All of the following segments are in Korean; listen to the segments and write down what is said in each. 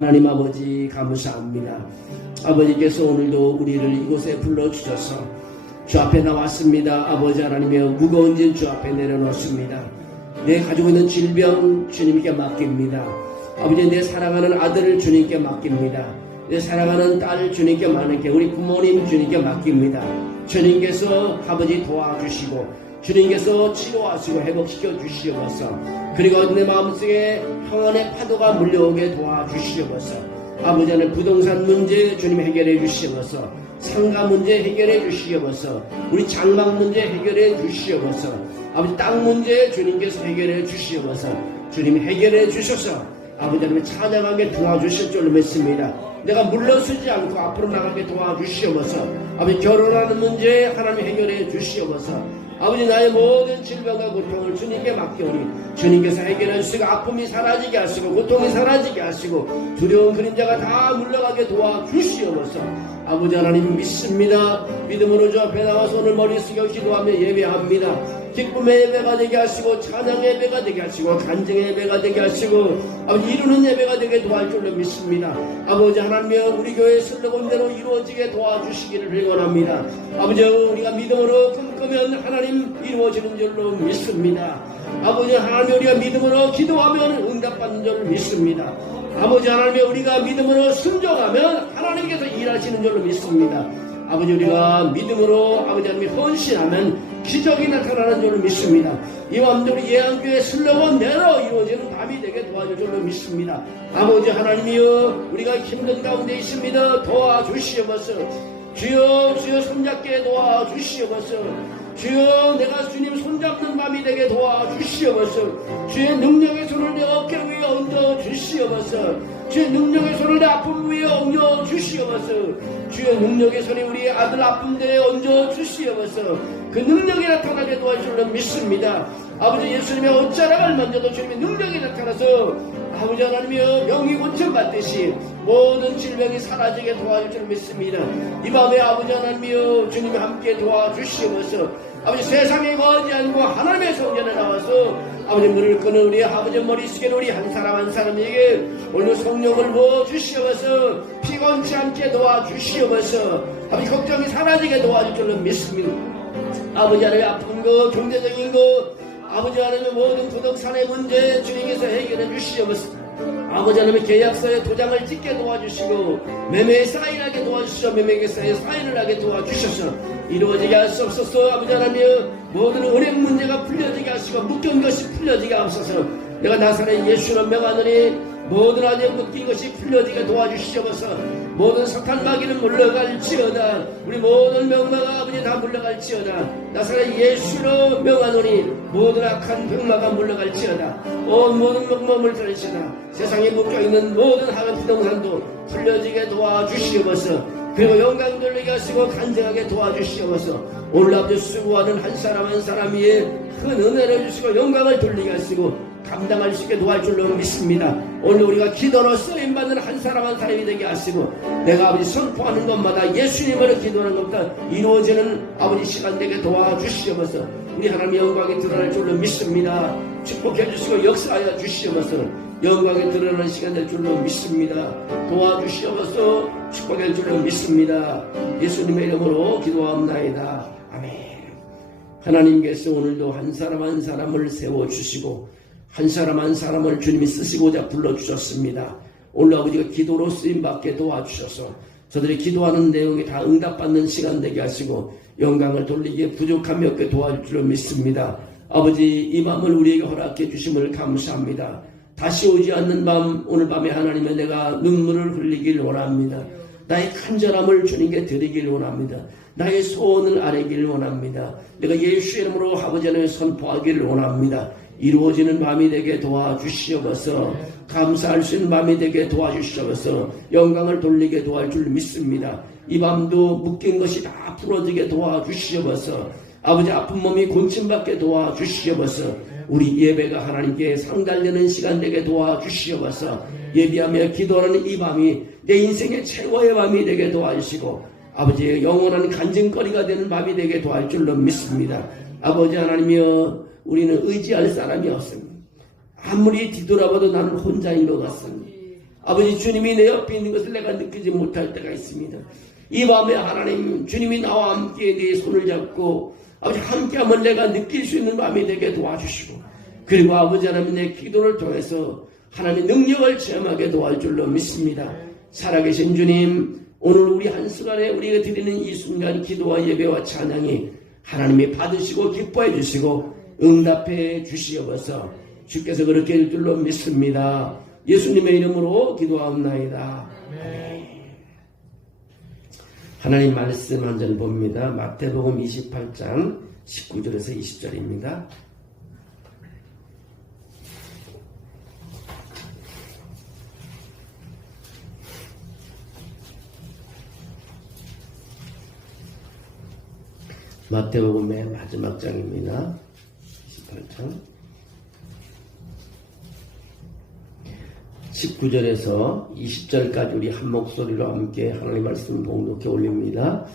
하나님 아버지 감사합니다. 아버지께서 오늘도 우리를 이곳에 불러주셔서 주 앞에 나왔습니다. 아버지 하나님의 무거운 짐 주 앞에 내려놓습니다. 내 가지고 있는 질병 주님께 맡깁니다. 아버지 내 사랑하는 아들을 주님께 맡깁니다. 내 사랑하는 딸 주님께 맡게 우리 부모님 주님께 맡깁니다. 주님께서 아버지 도와주시고 주님께서 치료하시고 회복시켜 주시옵소서. 그리고 내 마음속에 평안의 파도가 물려오게 도와주시옵소서. 아버지 하나님 부동산 문제 주님 해결해 주시옵소서. 상가 문제 해결해 주시옵소서. 우리 장막 문제 해결해 주시옵소서. 아버지 땅 문제 주님께서 해결해 주시옵소서. 주님이 해결해 주셔서 아버지 하나님 찬양하게 도와주실 줄로 믿습니다. 내가 물러서지 않고 앞으로 나가게 도와주시옵소서. 아버지 결혼하는 문제 하나님 해결해 주시옵소서. 아버지 나의 모든 질병과 고통을 주님께 맡겨오니 주님께서 해결해 주시고 아픔이 사라지게 하시고 고통이 사라지게 하시고 두려운 그림자가 다 물러가게 도와주시옵소서. 아버지 하나님 믿습니다. 믿음으로 주 앞에 나와서 오늘 머리 숙여 기도하며 예배합니다. 기쁨의 예배가 되게 하시고 찬양의 예배가 되게 하시고 간증의 예배가 되게 하시고 아버지 이루는 예배가 되게 도와줄 줄로 믿습니다. 아버지 하나님여 우리 교회 슬로건대로 이루어지게 도와주시기를 원합니다. 아버지 우리가 믿음으로 꿈꾸면 하나님 이루어지는 줄로 믿습니다. 아버지 하나님 우리가 믿음으로 기도하면 응답받는 줄로 믿습니다. 아버지 하나님 우리가 믿음으로 순종하면 하나님께서 일하시는 줄로 믿습니다. 아버지 우리가 믿음으로 아버지 하나님 헌신하면 기적이 나타나는 줄로 믿습니다. 이와 함께 우리 예안교회 슬로건대로 이루어지는 밤이 되게 도와줄 줄로 믿습니다. 아버지 하나님이여 우리가 힘든 가운데 있습니다. 도와주시옵소서. 주여 주여 손잡게 도와주시옵소서. 주여 내가 주님 손잡는 밤이 되게 도와주시옵소서. 주의 능력의 손을 내 어깨 위에 얹어 주시옵소서. 주의 능력의 손을 내 아픔 위에 얹어 주시옵소서. 주의 능력의 손이 우리 아들 아픈 데에 얹어 주시옵소서. 그 능력이 나타나게 도와줄 줄로 믿습니다. 아버지 예수님의 옷자락을 만져도 주님의 능력이 나타나서 아버지 하나님이여 병이 고침받듯이 모든 질병이 사라지게 도와줄 줄 믿습니다. 이 밤에 아버지 하나님이여 주님이 함께 도와주시옵소서. 아버지 세상에 거하지 않고 하나님의 성전에 나와서 아버지 물을 끄는 우리 아버지 머리 숙이는 우리 한 사람 한 사람에게 오늘 성령을 부어주시옵소서. 피곤치 않게 도와주시옵소서. 아버지 걱정이 사라지게 도와줄 줄로 믿습니다. 아버지 하나님 아픈 거 경제적인 거 아버지 하나님의 모든 부동산의 문제 주님께서 해결해 주시옵소서. 아버지 하나님의 계약서에 도장을 찍게 도와주시고 매매에 사인하게 도와주시고 매매계사에 사인을 하게 도와주셔서 이루어지게 할 수 없어서 아버지 하나님의 모든 은행 문제가 풀려지게 하시고 묶인 것이 풀려지게 하옵소서. 내가 나사렛 예수로 명하노니 모든 안에 묶인 것이 풀려지게 도와주시옵소서. 모든 석탄 마귀는 물러갈지어다. 우리 모든 병마가 아버지 다 물러갈지어다. 나사렛 예수로 명하노니 모든 악한 병마가 물러갈지어다. 온 모든 병마물 들으시다. 세상에 묶여있는 모든 하급 부동산도 풀려지게 도와주시옵소서. 그리고 영광 돌리게 하시고 간증하게 도와주시옵소서. 오늘 아버지 수고하는 한 사람 한 사람 위에 큰 은혜를 주시고 영광을 돌리게 하시고 감당할 수 있게 도와줄 줄로 믿습니다. 오늘 우리가 기도로 쓰임받는 한 사람 한 사람이 되게 하시고 내가 아버지 선포하는 것마다 예수님으로 기도하는 것마다 이루어지는 아버지 시간 되게 도와주시옵소서. 우리 하나님의 영광이 드러날 줄로 믿습니다. 축복해 주시고 역사하여 주시옵소서. 영광이 드러나는 시간 될 줄로 믿습니다. 도와주시옵소서. 축복할 줄로 믿습니다. 예수님의 이름으로 기도합나이다. 아멘. 하나님께서 오늘도 한 사람 한 사람을 세워주시고 한 사람 한 사람을 주님이 쓰시고자 불러주셨습니다. 오늘 아버지가 기도로 쓰임받게 도와주셔서 저들이 기도하는 내용이 다 응답받는 시간 되게 하시고 영광을 돌리기에 부족함이 없게 도와줄 줄로 믿습니다. 아버지 이 밤을 우리에게 허락해 주심을 감사합니다. 다시 오지 않는 밤 오늘 밤에 하나님의 내가 눈물을 흘리길 원합니다. 나의 간절함을 주님께 드리길 원합니다. 나의 소원을 아뢰길 원합니다. 내가 예수의 이름으로 아버지 하나님 선포하기를 원합니다. 이루어지는 밤이 되게 도와주시옵소서. 감사할 수 있는 밤이 되게 도와주시옵소서. 영광을 돌리게 도와줄 줄 믿습니다. 이 밤도 묶인 것이 다 풀어지게 도와주시옵소서. 아버지 아픈 몸이 곤침받게 도와주시옵소서. 우리 예배가 하나님께 상달되는 시간 되게 도와주시옵소서. 예비하며 기도하는 이 밤이 내 인생의 최고의 밤이 되게 도와주시고 아버지의 영원한 간증거리가 되는 밤이 되게 도와줄 줄로 믿습니다. 아버지 하나님이여 우리는 의지할 사람이 없습니다. 아무리 뒤돌아봐도 나는 혼자인 것 같습니다. 아버지 주님이 내 옆에 있는 것을 내가 느끼지 못할 때가 있습니다. 이 밤에 하나님 주님이 나와 함께 내 손을 잡고 아버지 함께하면 내가 느낄 수 있는 밤이 되게 도와주시고 그리고 아버지 하나님 내 기도를 통해서 하나님의 능력을 체험하게 도와줄 줄로 믿습니다. 살아계신 주님 오늘 우리 한순간에 우리가 드리는 이 순간 기도와 예배와 찬양이 하나님이 받으시고 기뻐해 주시고 응답해 주시옵소서. 주께서 그렇게 해줄 줄로 믿습니다. 예수님의 이름으로 기도하옵나이다. 아멘. 하나님 말씀 한 절 봅니다. 마태복음 28장 19절에서 20절입니다. 마태복음의 마지막 장입니다. 28장 19절에서 20절까지 우리 한 목소리로 함께 하나님의 말씀을 봉독해 올립니다.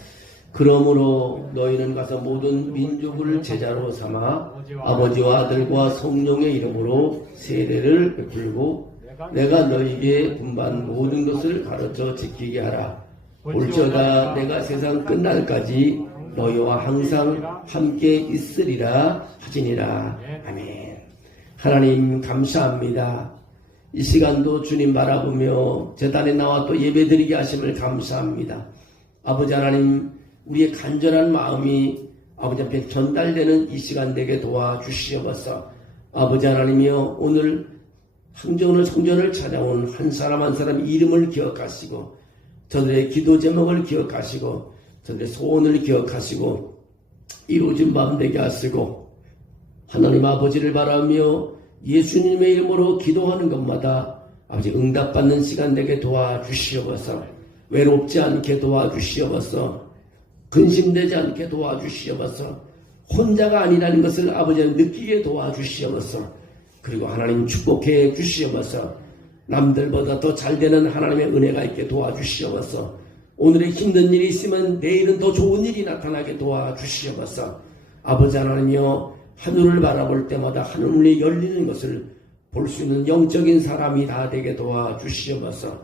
그러므로 너희는 가서 모든 민족을 제자로 삼아 아버지와 아들과 성령의 이름으로 세례를 베풀고 내가 너희에게 분반 모든 것을 가르쳐 지키게 하라. 볼지어다 내가 세상 끝날까지 너희와 항상 함께 있으리라 하시니라. 아멘. 하나님 감사합니다. 이 시간도 주님 바라보며 제단에 나와 또 예배드리게 하심을 감사합니다. 아버지 하나님 우리의 간절한 마음이 아버지 앞에 전달되는 이 시간 되게 도와주시옵소서. 아버지 하나님이여 오늘 항전을 성전을 찾아온 한 사람 한 사람 이름을 기억하시고 저들의 기도 제목을 기억하시고 저들의 소원을 기억하시고 이루어진 마음 되게 하시고 하나님 아버지를 바라며 예수님의 이름으로 기도하는 것마다 아버지 응답받는 시간 되게 도와주시옵소서. 외롭지 않게 도와주시옵소서. 근심되지 않게 도와주시옵소서. 혼자가 아니라는 것을 아버지가 느끼게 도와주시옵소서. 그리고 하나님 축복해 주시옵소서. 남들보다 더 잘되는 하나님의 은혜가 있게 도와주시옵소서. 오늘의 힘든 일이 있으면 내일은 더 좋은 일이 나타나게 도와주시옵소서. 아버지 하나님이여 하늘을 바라볼 때마다 하늘문이 열리는 것을 볼 수 있는 영적인 사람이 다 되게 도와주시옵소서.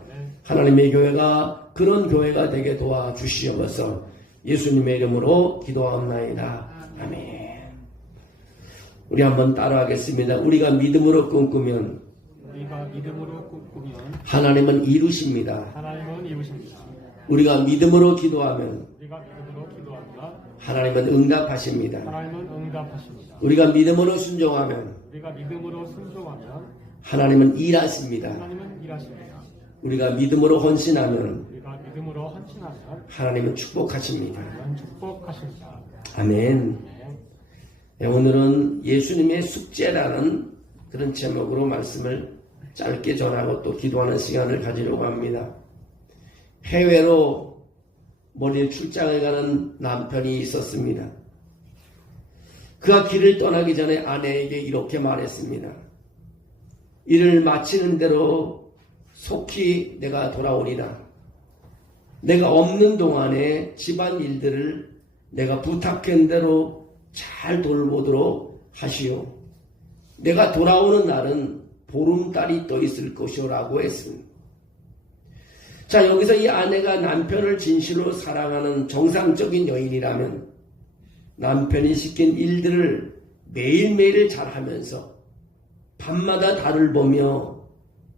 하나님의 교회가 그런 교회가 되게 도와주시옵소서. 예수님의 이름으로 기도하옵나이다. 아멘. 우리 한번 따라하겠습니다. 우리가 믿음으로 꿈꾸면 하나님은 이루십니다. 우리가 믿음으로 기도하면 하나님은 응답하십니다. 우리가 믿음으로 순종하면 하나님은 일하십니다. 우리가 믿음으로 헌신하면 하나님은 축복하십니다. 아멘. 오늘은 예수님의 숙제라는 그런 제목으로 말씀을 짧게 전하고 또 기도하는 시간을 가지려고 합니다. 해외로 멀리 출장에 가는 남편이 있었습니다. 그가 길을 떠나기 전에 아내에게 이렇게 말했습니다. 일을 마치는 대로 속히 내가 돌아오리라. 내가 없는 동안에 집안 일들을 내가 부탁한 대로 잘 돌보도록 하시오. 내가 돌아오는 날은 보름달이 떠 있을 것이오라고 했습니다. 자, 여기서 이 아내가 남편을 진실로 사랑하는 정상적인 여인이라면 남편이 시킨 일들을 매일매일 잘하면서 밤마다 달을 보며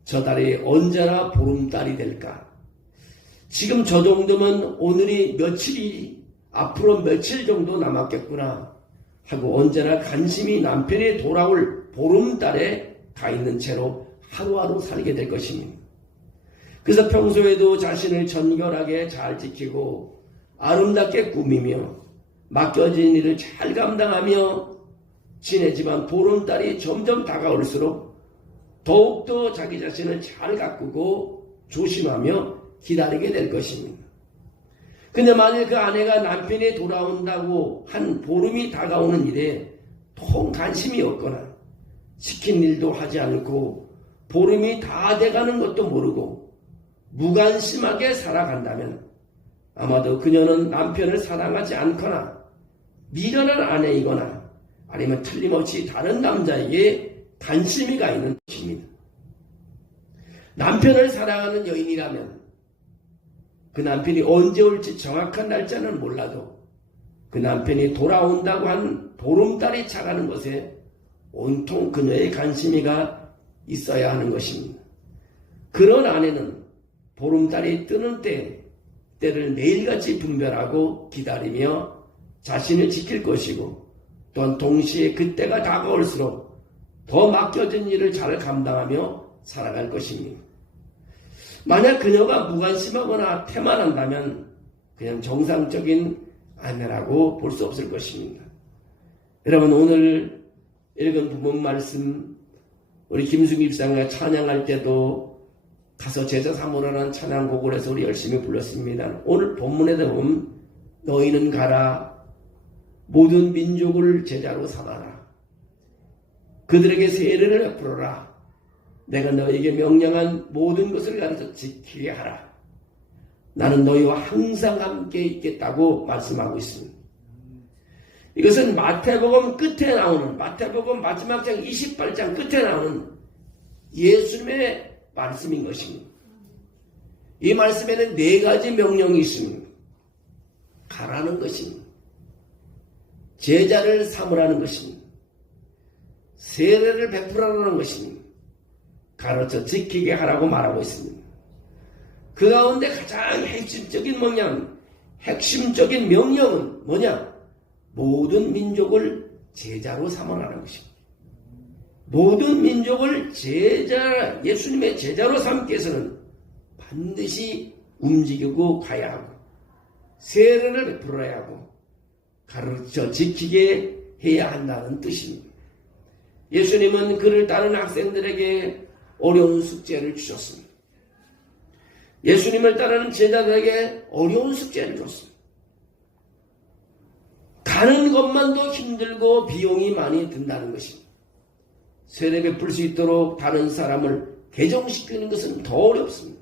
저 달이 언제나 보름달이 될까? 지금 저 정도면 오늘이 며칠이 앞으로 며칠 정도 남았겠구나 하고 언제나 관심이 남편이 돌아올 보름달에 가 있는 채로 하루하루 살게 될 것입니다. 그래서 평소에도 자신을 정결하게 잘 지키고 아름답게 꾸미며 맡겨진 일을 잘 감당하며 지내지만 보름달이 점점 다가올수록 더욱더 자기 자신을 잘 가꾸고 조심하며 기다리게 될 것입니다. 근데 만일 그 아내가 남편이 돌아온다고 한 보름이 다가오는 일에 통 관심이 없거나 시킨 일도 하지 않고 보름이 다 돼가는 것도 모르고 무관심하게 살아간다면 아마도 그녀는 남편을 사랑하지 않거나 미련한 아내이거나 아니면 틀림없이 다른 남자에게 관심이 가 있는 것입니다. 남편을 사랑하는 여인이라면 그 남편이 언제 올지 정확한 날짜는 몰라도 그 남편이 돌아온다고 한 보름달이 차가는 것에 온통 그녀의 관심이가 있어야 하는 것입니다. 그런 아내는 보름달이 뜨는 때를 매일같이 분별하고 기다리며 자신을 지킬 것이고, 또한 동시에 그때가 다가올수록 더 맡겨진 일을 잘 감당하며 살아갈 것입니다. 만약 그녀가 무관심하거나 태만한다면 그냥 정상적인 아내라고 볼 수 없을 것입니다. 여러분, 오늘 읽은 부분 말씀, 우리 김승기 집사가 찬양할 때도 가서 제자 삼으라는 찬양곡을 해서 우리 열심히 불렀습니다. 오늘 본문에도 보면 너희는 가라, 모든 민족을 제자로 삼아라, 그들에게 세례를 베풀어라, 내가 너에게 명령한 모든 것을 가르쳐 지키게 하라, 나는 너희와 항상 함께 있겠다고 말씀하고 있습니다. 이것은 마태복음 끝에 나오는, 마태복음 마지막 장 28장 끝에 나오는 예수님의 말씀인 것입니다. 이 말씀에는 4가지 명령이 있습니다. 가라는 것입니다. 제자를 삼으라는 것입니다. 세례를 베풀어라는 것입니다. 가르쳐 지키게 하라고 말하고 있습니다. 그 가운데 가장 핵심적인 명령은 뭐냐? 모든 민족을 제자로 삼으라는 것입니다. 모든 민족을 예수님의 제자로 삼기 위해서는 반드시 움직이고 가야 하고, 세례를 베풀어야 하고, 가르쳐 지키게 해야 한다는 뜻입니다. 예수님은 그를 따르는 학생들에게 어려운 숙제를 주셨습니다. 예수님을 따르는 제자들에게 어려운 숙제를 줬습니다. 가는 것만도 힘들고 비용이 많이 든다는 것입니다. 세례 베풀 수 있도록 다른 사람을 개종시키는 것은 더 어렵습니다.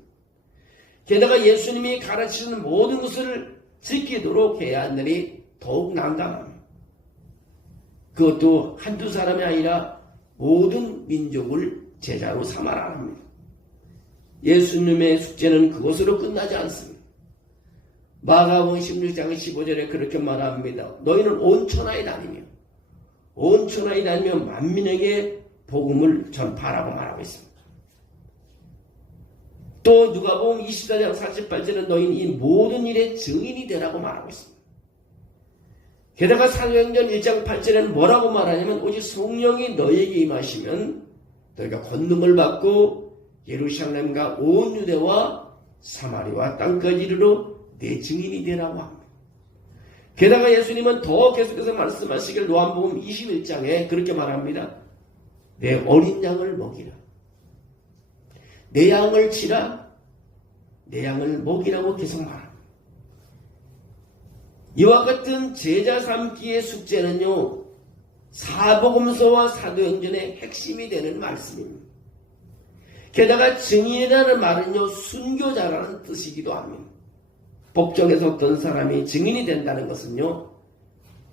게다가 예수님이 가르치는 모든 것을 지키도록 해야 하는 일이 더욱 난감합니다. 그것도 한두 사람이 아니라 모든 민족을 제자로 삼아라 합니다. 예수님의 숙제는 그것으로 끝나지 않습니다. 마가복음 16장 15절에 그렇게 말합니다. 너희는 온 천하에 다니며 만민에게 복음을 전파하라고 말하고 있습니다. 또 누가복음 24장 48절은 너희는 이 모든 일의 증인이 되라고 말하고 있습니다. 게다가 사도행전 1장 8절에는 뭐라고 말하냐면 오직 성령이 너희에게 임하시면 너희가 권능을 받고 예루살렘과 온 유대와 사마리아 땅까지 이르러 내 증인이 되라고 합니다. 게다가 예수님은 더 계속해서 말씀하시길 요한복음 21장에 그렇게 말합니다. 내 어린 양을 먹이라, 내 양을 치라, 내 양을 먹이라고 계속 말합니다. 이와 같은 제자 삼기의 숙제는요, 사복음서와 사도행전의 핵심이 되는 말씀입니다. 게다가 증인이라는 말은요, 순교자라는 뜻이기도 합니다. 법정에서 어떤 사람이 증인이 된다는 것은요,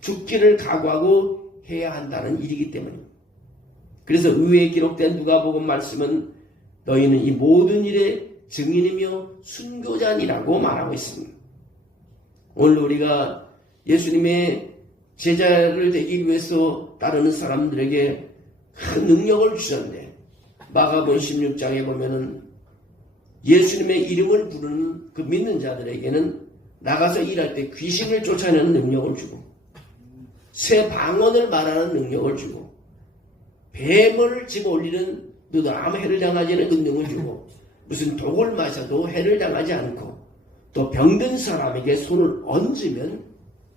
죽기를 각오하고 해야 한다는 일이기 때문입니다. 그래서 위에 기록된 누가복음 말씀은 너희는 이 모든 일의 증인이며 순교자니라고 말하고 있습니다. 오늘 우리가 예수님의 제자를 되기 위해서 따르는 사람들에게 큰 능력을 주셨는데, 마가복음 16장에 보면은 예수님의 이름을 부르는 그 믿는 자들에게는 나가서 일할 때 귀신을 쫓아내는 능력을 주고, 새 방언을 말하는 능력을 주고, 뱀을 집어 올리는 너도 아무 해를 당하지 않는 능력을 주고, 무슨 독을 마셔도 해를 당하지 않고, 또 병든 사람에게 손을 얹으면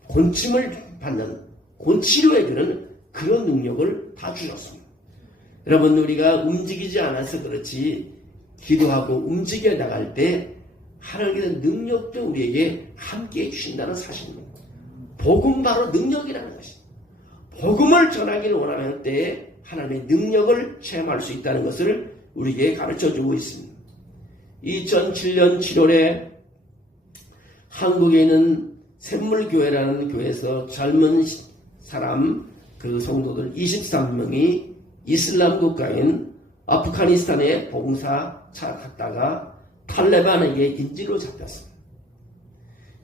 곤침을 받는, 곤치료해주는 그런 능력을 다 주셨습니다. 여러분, 우리가 움직이지 않아서 그렇지 기도하고 움직여 나갈 때 하나님께서 능력도 우리에게 함께 해주신다는 사실입니다. 복음 바로 능력이라는 것입니다. 복음을 전하기를 원하는 때에 하나님의 능력을 체험할 수 있다는 것을 우리에게 가르쳐주고 있습니다. 2007년 7월에 한국에 있는 샘물교회라는 교회에서 젊은 사람, 그 성도들 23명이 이슬람 국가인 아프가니스탄에 봉사차 갔다가 탈레반에게 인질로 잡혔습니다.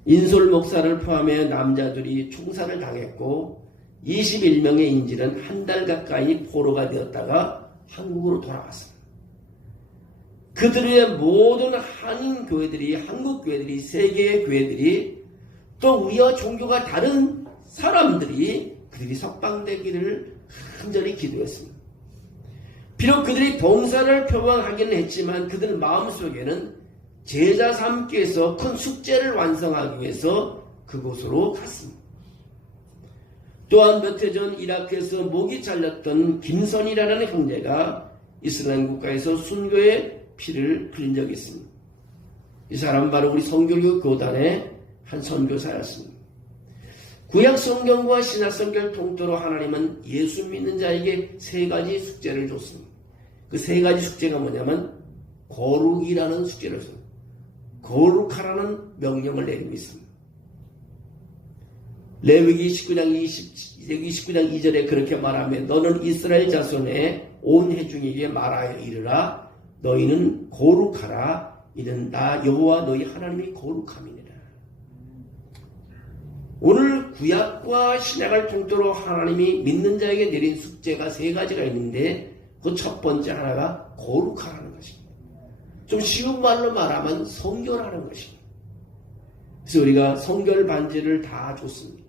인솔 목사를 포함해 남자들이 총살을 당했고 21명의 인질은 한 달 가까이 포로가 되었다가 한국으로 돌아왔습니다. 그들의 모든 한인 교회들이, 한국 교회들이, 세계의 교회들이, 또 우리와 종교가 다른 사람들이 그들이 석방되기를 간절히 기도했습니다. 비록 그들이 봉사를 표방하기는 했지만 그들 마음속에는 제자 삼기 위해서 큰 숙제를 완성하기 위해서 그곳으로 갔습니다. 또한 몇 해 전 이라크에서 목이 잘렸던 김선이라는 형제가 이슬람 국가에서 순교의 피를 흘린 적이 있습니다. 이 사람은 바로 우리 성결교 교단의 한 선교사였습니다. 구약 성경과 신약 성경을 통틀어 하나님은 예수 믿는 자에게 세 가지 숙제를 줬습니다. 그 세 가지 숙제가 뭐냐면 거룩이라는 숙제를 줬습니다. 거룩하라는 명령을 내리고 있습니다. 레위기 19장 2절에 그렇게 말하면 너는 이스라엘 자손의 온 회중에게 말하여 이르라 너희는 거룩하라 이는 나 여호와 너희 하나님이 거룩함이니라. 오늘 구약과 신약을 통틀어 하나님이 믿는 자에게 내린 숙제가 세 가지가 있는데 그 첫 번째 하나가 거룩하라는 것입니다. 좀 쉬운 말로 말하면 성결하는 것입니다. 그래서 우리가 성결 반지를 다 줬습니다.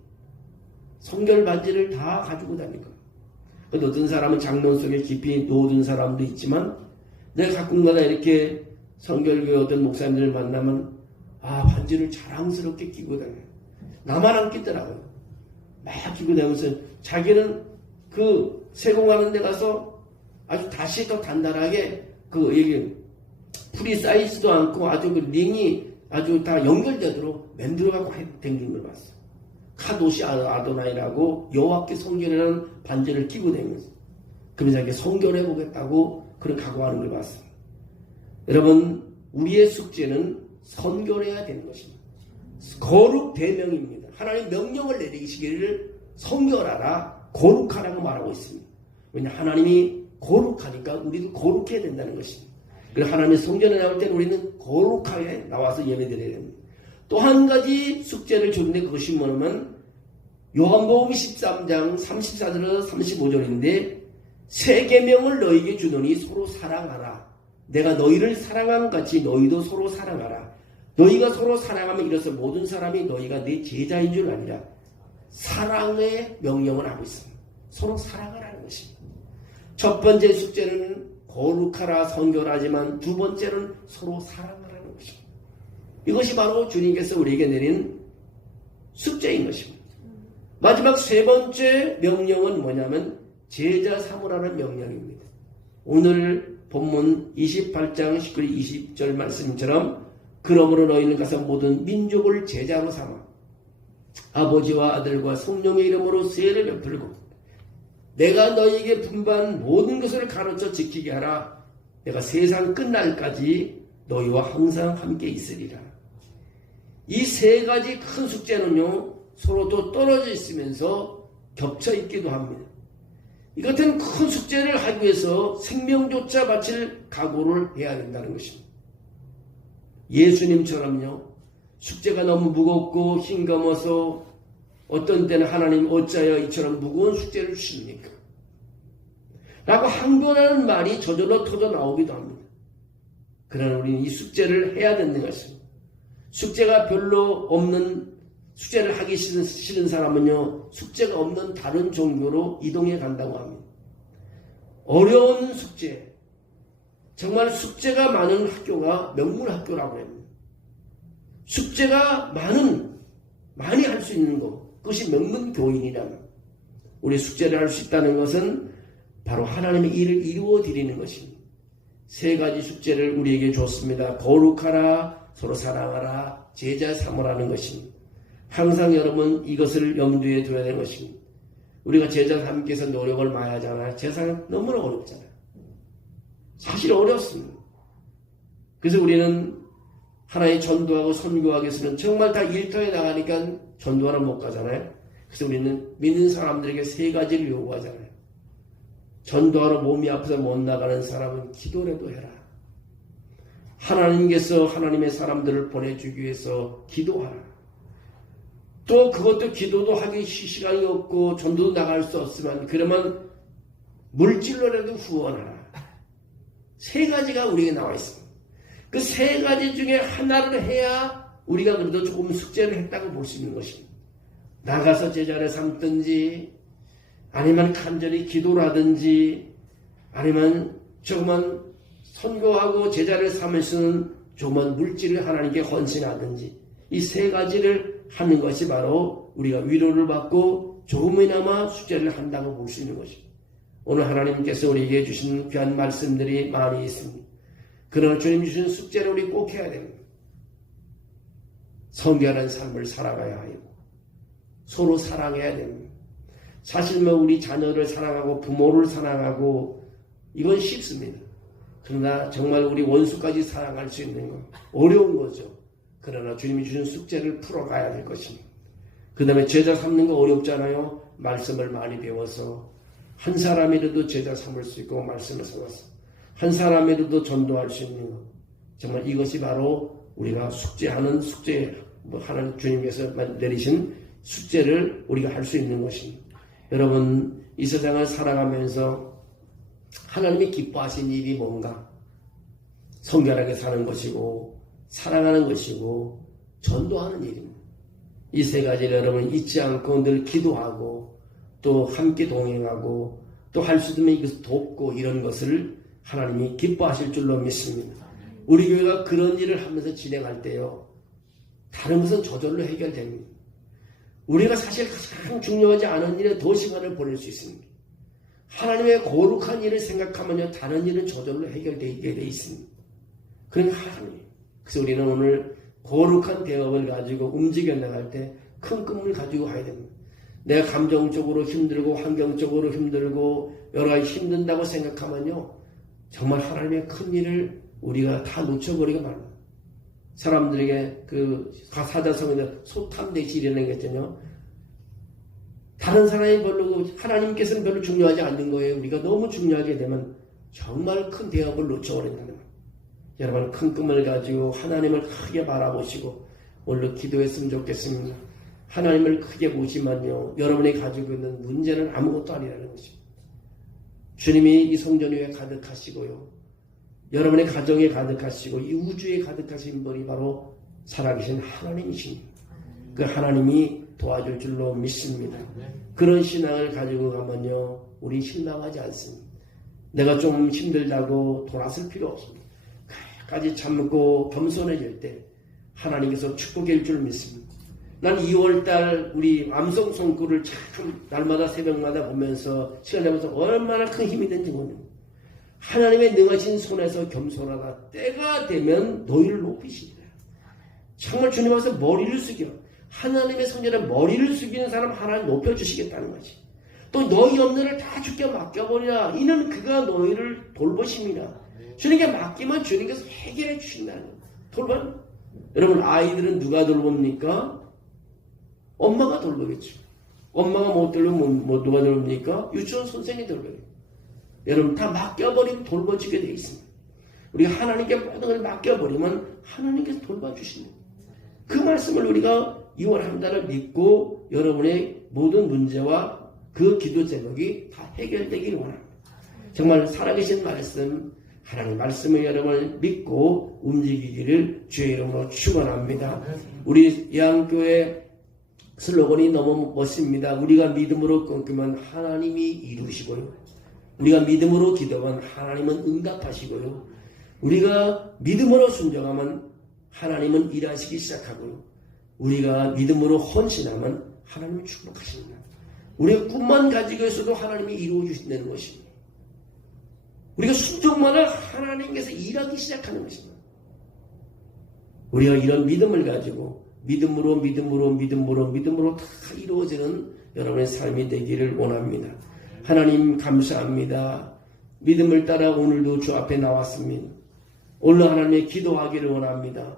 성결 반지를 다 가지고 다닐 겁니다. 어떤 사람은 장롱 속에 깊이 놓아둔 사람도 있지만 내가 가끔가다 이렇게 성결교회 어떤 목사님들을 만나면 반지를 자랑스럽게 끼고 다녀요. 나만 안 끼더라고요. 막 끼고 다니면서 자기는 그 세공하는 데 가서 아주 다시 더 단단하게 이게 풀이 쌓이지도 않고 아주 그 링이 아주 다 연결되도록 만들어갖고 댕기는 걸 봤어요. 카도시 아도나이라고 여호와께 성결이라는 반지를 끼고 다니면서 그러면서 이렇게 성결해 보겠다고 그런 각오하는 걸 봤어요. 여러분 우리의 숙제는 선결해야 되는 것입니다. 거룩 대명입니다. 하나님 명령을 내리시기를 성결하라 거룩하라고 말하고 있습니다. 왜냐하면 하나님이 거룩하니까 우리도 거룩해야 된다는 것입니다. 그래서 하나님의 성전에 나올 때는 우리는 거룩하게 나와서 예배드려야 됩니다. 또 한 가지 숙제를 줬는데 그것이 뭐냐면 요한복음 13장 34절에서 35절인데 세 계명을 너희에게 주노니 서로 사랑하라. 내가 너희를 사랑한 같이 너희도 서로 사랑하라. 너희가 서로 사랑하면 이로써 모든 사람이 너희가 내 제자인 줄 아니라 사랑의 명령을 하고 있습니다. 서로 사랑하라는 것입니다. 첫 번째 숙제는 거룩하라 성결하지만 두 번째는 서로 사랑하라는 것입니다. 이것이 바로 주님께서 우리에게 내린 숙제인 것입니다. 마지막 세 번째 명령은 뭐냐면 제자 삼으라는 명령입니다. 오늘 본문 28장 19절 20절 말씀처럼 그러므로 너희는 가서 모든 민족을 제자로 삼아 아버지와 아들과 성령의 이름으로 세례를 베풀고 내가 너희에게 분부한 모든 것을 가르쳐 지키게 하라. 내가 세상 끝날까지 너희와 항상 함께 있으리라. 이 세 가지 큰 숙제는요 서로 또 떨어져 있으면서 겹쳐 있기도 합니다. 이 같은 큰 숙제를 하기 위해서 생명조차 바칠 각오를 해야 된다는 것입니다. 예수님처럼요 숙제가 너무 무겁고 힘감아서 어떤 때는 하나님 어찌하여 이처럼 무거운 숙제를 주십니까? 라고 항변하는 말이 저절로 터져 나오기도 합니다. 그러나 우리는 이 숙제를 해야 되는 것입니다. 숙제가 별로 없는 숙제를 하기 싫은 사람은요 숙제가 없는 다른 종교로 이동해 간다고 합니다. 어려운 숙제, 정말 숙제가 많은 학교가 명문학교라고 합니다. 숙제가 많이 할 수 있는 것, 그것이 명문교인이라면 우리 숙제를 할 수 있다는 것은 바로 하나님의 일을 이루어 드리는 것입니다. 세 가지 숙제를 우리에게 줬습니다. 거룩하라, 서로 사랑하라, 제자 삼으라는 것입니다. 항상 여러분 이것을 염두에 둬야 되는 것입니다. 우리가 제자 삼기 위해서 노력을 많이 하잖아요. 제사는 너무나 어렵잖아요. 사실 어렵습니다. 그래서 우리는 하나의 전도하고 선교하기 위해서는 정말 다 일터에 나가니까 전도하러 못 가잖아요. 그래서 우리는 믿는 사람들에게 세 가지를 요구하잖아요. 전도하러 몸이 아파서 못 나가는 사람은 기도라도 해라. 하나님께서 하나님의 사람들을 보내주기 위해서 기도하라. 또 그것도 기도도 하기 시간이 없고 전도도 나갈 수 없지만 그러면 물질로라도 후원하라. 세 가지가 우리에게 나와 있습니다. 그 세 가지 중에 하나를 해야 우리가 그래도 조금 숙제를 했다고 볼 수 있는 것입니다. 나가서 제자를 삼든지 아니면 간절히 기도를 하든지 아니면 조금만 선교하고 제자를 삼을 수 있는 조금만 물질을 하나님께 헌신하든지 이 세 가지를 하는 것이 바로 우리가 위로를 받고 조금이나마 숙제를 한다고 볼 수 있는 것입니다. 오늘 하나님께서 우리에게 주신 귀한 말씀들이 많이 있습니다. 그러나 주님 주신 숙제를 우리 꼭 해야 됩니다. 성결한 삶을 살아가야 하고 서로 사랑해야 됩니다. 사실 우리 자녀를 사랑하고 부모를 사랑하고 이건 쉽습니다. 그러나 정말 우리 원수까지 사랑할 수 있는 건 어려운 거죠. 그러나 주님이 주신 숙제를 풀어가야 될 것입니다. 그 다음에 제자 삼는 거 어렵잖아요. 말씀을 많이 배워서 한 사람이라도 제자 삼을 수 있고 말씀을 삼아서 한 사람이라도 전도할 수 있는 것. 정말 이것이 바로 우리가 숙제하는 숙제 하나님 주님께서 내리신 숙제를 우리가 할 수 있는 것입니다. 여러분 이 세상을 살아가면서 하나님이 기뻐하신 일이 뭔가? 성결하게 사는 것이고 사랑하는 것이고 전도하는 일입니다. 이 세 가지를 여러분 잊지 않고 늘 기도하고 또 함께 동행하고 또 할 수 있으면 이것을 돕고 이런 것을 하나님이 기뻐하실 줄로 믿습니다. 우리 교회가 그런 일을 하면서 진행할 때요. 다른 것은 저절로 해결됩니다. 우리가 사실 가장 중요하지 않은 일에 더 시간을 보낼 수 있습니다. 하나님의 거룩한 일을 생각하면요. 다른 일은 저절로 해결되게 돼 있습니다. 그러니까 하나님. 그래서 우리는 오늘 거룩한 대업을 가지고 움직여 나갈 때 큰 꿈을 가지고 가야 됩니다. 내가 감정적으로 힘들고 환경적으로 힘들고 여러 가지 힘든다고 생각하면요. 정말 하나님의 큰 일을 우리가 다 놓쳐버리게 말합니다. 사람들에게 그 사자성에서 소탐대질이라는 게 있잖아요. 다른 사람이 별로 하나님께서는 별로 중요하지 않는 거예요. 우리가 너무 중요하게 되면 정말 큰 대업을 놓쳐버린다는 거예요. 여러분 큰 꿈을 가지고 하나님을 크게 바라보시고 오늘 기도했으면 좋겠습니다. 하나님을 크게 보시면요. 여러분이 가지고 있는 문제는 아무것도 아니라는 것입니다. 주님이 이 성전 위에 가득하시고요. 여러분의 가정에 가득하시고 이 우주에 가득하신 분이 바로 살아계신 하나님이십니다. 그 하나님이 도와줄 줄로 믿습니다. 그런 신앙을 가지고 가면요. 우리 실망하지 않습니다. 내가 좀 힘들다고 돌아설 필요 없습니다. 끝까지 참고 겸손해질 때 하나님께서 축복일 줄 믿습니다. 난 2월달 우리 암송 송구를 참 날마다 새벽마다 보면서 시간 내면서 얼마나 큰 힘이 된지 모릅니다. 하나님의 능하신 손에서 겸손하다. 때가 되면 너희를 높이시리라. 정말 주님 앞에서 머리를 숙여. 하나님의 손이라 머리를 숙이는 사람 하나님 높여주시겠다는 거지. 또 너희 염려를 다 주께 맡겨버리라. 이는 그가 너희를 돌보십니다. 주님께 맡기면 주님께서 해결해 주신다는 거예요. 돌봐. 여러분 아이들은 누가 돌봅니까? 엄마가 돌보겠죠. 엄마가 못 돌보면 누가 돌봅니까? 유치원 선생님이 돌보겠죠. 여러분 다 맡겨버리면 돌봐주게 되어 있습니다. 우리가 하나님께 모든 걸 맡겨버리면 하나님께서 돌봐주십니다. 그 말씀을 우리가 2월 한 달을 믿고 여러분의 모든 문제와 그 기도 제목이 다 해결되길 원합니다. 정말 살아계신 말씀 하나님 말씀을 여러분을 믿고 움직이기를 주의 이름으로 축원합니다. 우리 예안교회 슬로건이 너무 멋집니다. 우리가 믿음으로 끊기면 하나님이 이루시고요. 우리가 믿음으로 기도하면 하나님은 응답하시고요. 우리가 믿음으로 순종하면 하나님은 일하시기 시작하고요. 우리가 믿음으로 헌신하면 하나님은 축복하십니다. 우리가 꿈만 가지고 있어도 하나님이 이루어 주신다는 것입니다. 우리가 순종만 할 하나님께서 일하기 시작하는 것입니다. 우리가 이런 믿음을 가지고 믿음으로 다 이루어지는 여러분의 삶이 되기를 원합니다. 하나님 감사합니다. 믿음을 따라 오늘도 주 앞에 나왔습니다. 오늘 하나님의 기도하기를 원합니다.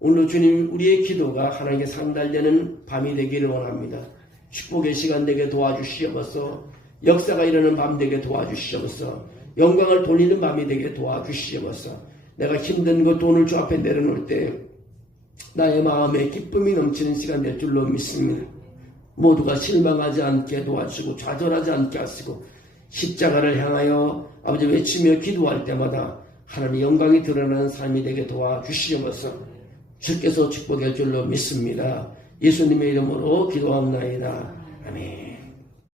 오늘 주님 우리의 기도가 하나님께 상달되는 밤이 되기를 원합니다. 축복의 시간 되게 도와주시옵소서. 역사가 일어나는 밤 되게 도와주시옵소서. 영광을 돌리는 밤이 되게 도와주시옵소서. 내가 힘든 것 돈을 주 앞에 내려놓을 때 나의 마음에 기쁨이 넘치는 시간 될 줄로 믿습니다. 모두가 실망하지 않게 도와주시고 좌절하지 않게 하시고 십자가를 향하여 아버지 외치며 기도할 때마다 하나님의 영광이 드러나는 삶이 되게 도와주시옵소서. 주께서 축복할 줄로 믿습니다. 예수님의 이름으로 기도합나이다. 아멘.